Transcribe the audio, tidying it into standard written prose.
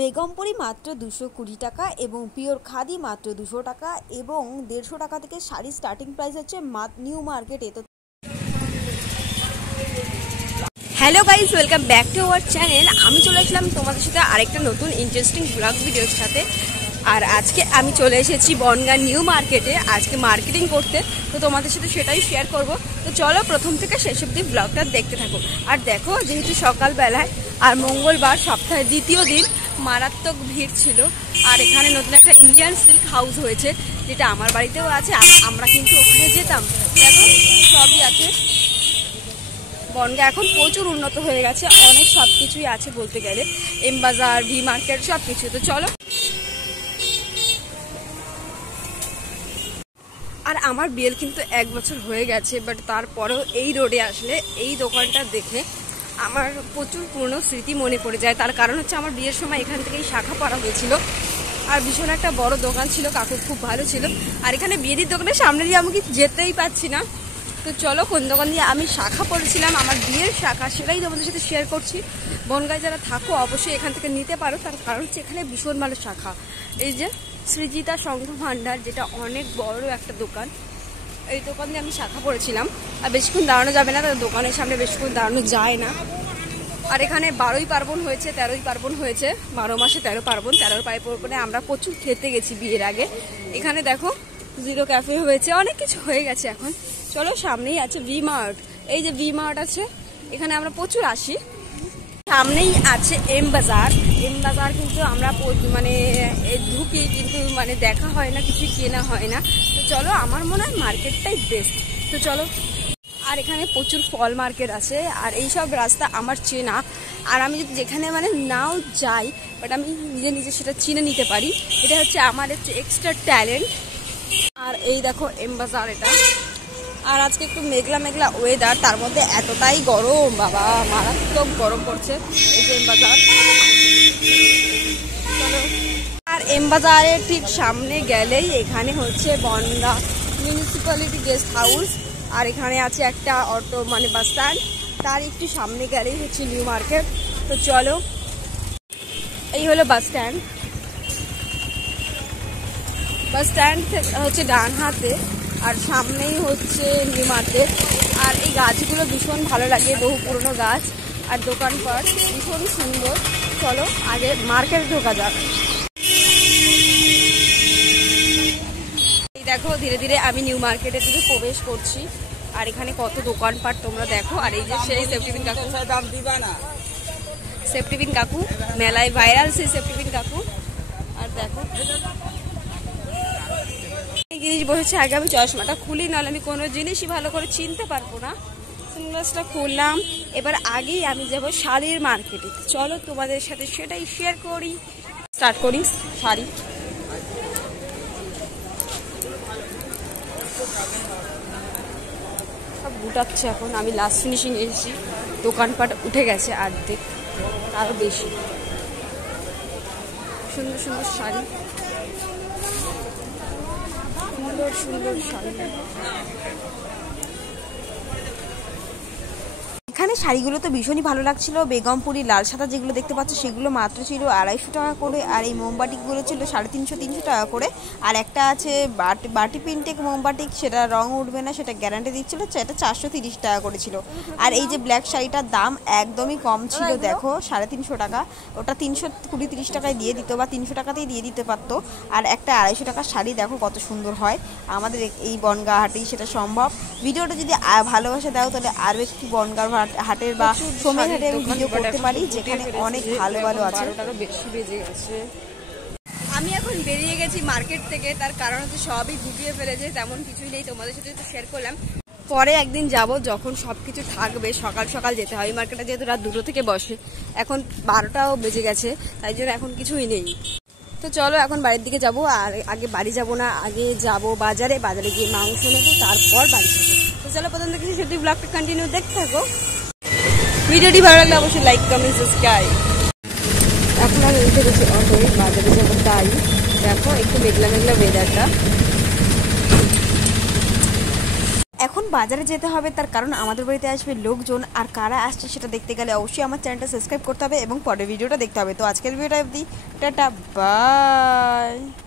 বেগমপুরি মাত্র 220 টাকা এবং পিওর খাদি মাত্র 200 টাকা এবং 150 টাকা থেকে শাড়ি স্টার্টিং প্রাইস হচ্ছে নিউ মার্কেটে। তো hello guys, welcome back to our channel. আমি চলে আসলাম তোমাদের সাথে আরেকটা নতুন ইন্টারেস্টিং ব্লগ ভিডিওর সাথে। আর আজকে আমি চলে এসেছি বনগাঁ নিউ মার্কেটে আজকে মার্কেটিং করতে। তো তোমাদের সাথে সেটাই শেয়ার করব। তো চলো প্রথম থেকে শেষ অবধি ব্লগটা দেখতে থাকো। আর দেখো, যেহেতু সকালবেলায় আর মঙ্গলবার সপ্তাহের দ্বিতীয় দিন, মারাত্মক ভিড় ছিল। আর এখানে নতুন একটা ইন্ডিয়ান সিল্ক হাউস হয়েছে, যেটা আমার বাড়িতেও আছে। আমরা কিন্তু ওখানে যেতাম। দেখো সবই আছে। বনগাঁ এখন প্রচুর উন্নত হয়ে গেছে, অনেক সব কিছুই আছে বলতে গেলে, এম বাজার, ভি মার্কেট সব কিছু। তো চলো। আর আমার বিয়ের কিন্তু 1 বছর হয়ে গেছে, বাট তারপরেও এই রোডে আসলে এই দোকানটা দেখে আমার প্রচুর পুরনো স্মৃতি মনে পড়ে যায়। তার কারণ হচ্ছে আমার বিয়ের সময় এখান থেকেই শাখা পড়া হয়েছিল। আর ভীষণ একটা বড় দোকান ছিল, কাকু খুব ভালো ছিল। আর এখানে বিয়ের দোকানের সামনে দিয়ে আমি যেতেই পাচ্ছি না। তো চলো কোন দোকান দিয়ে আমি শাখা পড়েছিলাম, আমার বিয়ের শাখা, সেটাই তোমাদের সাথে শেয়ার করছি। বনগাঁয় যারা থাকো অবশ্যই এখান থেকে নিতে পারো, তার কারণ হচ্ছে এখানে ভীষণ ভালো শাখা। এই যে সৃজিতা সংঘ ভান্ডার, যেটা অনেক বড় একটা দোকান, এই দোকান দিয়ে আমি শাখা পড়েছিলাম। আর বেশিক্ষণ দাঁড়ানো যাবে না, তার দোকানের সামনে বেশিক্ষণ দাঁড়ানো যায় না। আর এখানে 12ই পার্বণ হয়েছে, 13ই পার্বণ হয়েছে, 12 মাসে 13 পার্বণ। 13 পার্বণে আমরা প্রচুর খেতে গেছি বিয়ের আগে। এখানে দেখো জিরো ক্যাফে হয়েছে, অনেক কিছু হয়ে গেছে এখন। চলো, সামনেই আছে ভি মার্ট। এই যে ভি মার্ট আছে, এখানে আমরা প্রচুর আসি। সামনেই আছে এম বাজার। এম বাজার কিন্তু আমরা মানে ঢুকি, কিন্তু মানে দেখা হয় না, কিছু কেনা হয় না। তো চলো, আমার মনে হয় মার্কেটটাই বেস্ট। তো চলো। আর এখানে প্রচুর ফল মার্কেট আছে। আর এইসব রাস্তা আমার চেনা। আর আমি যদি যেখানে মানে নাও যাই, বাট আমি নিজে নিজে সেটা চিনে নিতে পারি। এটা হচ্ছে আমার হচ্ছে এক্সট্রা ট্যালেন্ট। আর এই দেখো এম বাজার এটা। আর আজকে একটু মেঘলা মেঘলা ওয়েদার, তার মধ্যে এতটাই গরম, বাবা মারাত্মক গরম পড়ছে। এই যে এম বাজার। আর এম বাজারের ঠিক সামনে গেলেই এখানে হচ্ছে বনগাঁ মিউনিসিপ্যালিটি গেস্ট হাউস। আর এখানে আছে একটা অটো মানে বাস স্ট্যান্ড, তার একটু সামনে গেলেই হচ্ছে নিউ মার্কেট। তো চলো, এই হলো বাস স্ট্যান্ড। বাস স্ট্যান্ড হচ্ছে ডান হাতে, আর সামনেই হচ্ছে নিউ মার্কেট। আর এই গাছগুলো ভীষণ ভালো লাগে, বহু পুরনো গাছ। আর দোকানপাট ভীষণ সুন্দর। চলো আগে মার্কেট ঢোকা যাক। এই দেখো, ধীরে ধীরে আমি নিউ মার্কেটের দিকে প্রবেশ করছি। আর এখানে কত দোকানপাট তোমরা দেখো। আর এই যে সেই সেফটিপিন কাকু, সেফটিপিন কাকু মেলায় ভাইরাল, সেই সেফটিপিন কাকু। আর দেখো এই জিনিস বসেছে। আগে আমি চশমাটা খুলি, নাহলে আমি কোনো জিনিসই ভালো করে চিনতে পারবো না। সানগ্লাসটা খুললাম। এবার আগেই আমি যাবো শাড়ির মার্কেটে। চলো তোমাদের সাথে সেটাই শেয়ার করি। স্টার্ট করি। শাড়ি সব গুটাচ্ছে এখন। আমি লাস্ট ফিনিশিং এসেছি, দোকানপাট উঠে গেছে অর্ধেক, আরও বেশি। সুন্দর সুন্দর শাড়ি, সুন্দর সুন্দর শাড়ি। এখানে শাড়িগুলো তো ভীষণই ভালো লাগছিল। বেগমপুরি লাল সাদা যেগুলো দেখতে পাচ্ছ, সেগুলো মাত্র ছিল 250 টাকা করে। আর এই মোমবাটিকগুলো ছিল 350 টাকা করে। আর একটা আছে বাটি প্রিন্টেক মোমবাটিক, সেটা রং উঠবে না, সেটা গ্যারান্টি দিচ্ছিল। এটা 430 টাকা করে ছিল। আর এই যে ব্ল্যাক শাড়িটার দাম একদমই কম ছিল, দেখো 350 টাকা। ওটা 320-30 টাকায় দিয়ে দিত, বা 300 টাকাতেই দিয়ে দিতে পারতো। আর একটা 250 টাকার শাড়ি দেখো কত সুন্দর হয়। আমাদের এই বনগাঁ হাটেই সেটা সম্ভব। ভিডিওটা যদি ভালোবাসা দাও, তাহলে আরও একটু বনগাঁ হাটের বা সোমের হাটে আমি ভিডিও করতে পারি, যেখানে অনেক ভালো ভালো আছে। বেশি বেজে গেছে। আমি এখন বেরিয়ে গেছি মার্কেট থেকে, তার কারণ হচ্ছে সবই গুটিয়ে ফেলেছে, তেমন কিছুই নেই। তোমাদের সাথে একটু শেয়ার করলাম। পরে একদিন যাব, যখন সবকিছু থাকবে। সকাল সকাল যেতে হয় মার্কেটে, যেহেতু রাত 2টো থেকে বসে। এখন 12টাও বেজে গেছে, তাই জন্য এখন কিছুই নেই। তো চলো এখন বাড়ির দিকে যাব। আর আগে বাড়ি যাব না, আগে যাব বাজারে। বাজারে গিয়ে মাংস নেবো, তারপর বাড়ি যাবো। তো চলো প্রথম থেকে সেটি ব্লগটা কন্টিনিউ দেখতে থাকো। ভিডিওটি ভালো লাগলে অবশ্যই লাইক, কমেন্ট, সাবস্ক্রাইব। এখন আমি উঠে গেছি অটোয়, বাজারে যাবো তাই। দেখো একটু মেঘলা মেঘলা ওয়েদারটা। এখন বাজারে যেতে হবে, তার কারণ আমাদের বাড়িতে আসবে লোকজন, আর কারা আসছে সেটা দেখতে গেলে অবশ্যই আমার চ্যানেলটা সাবস্ক্রাইব করতে হবে এবং পরের ভিডিওটা দেখতে হবে। তো আজকের ভিডিওটা অবধি, টাটা, বাই।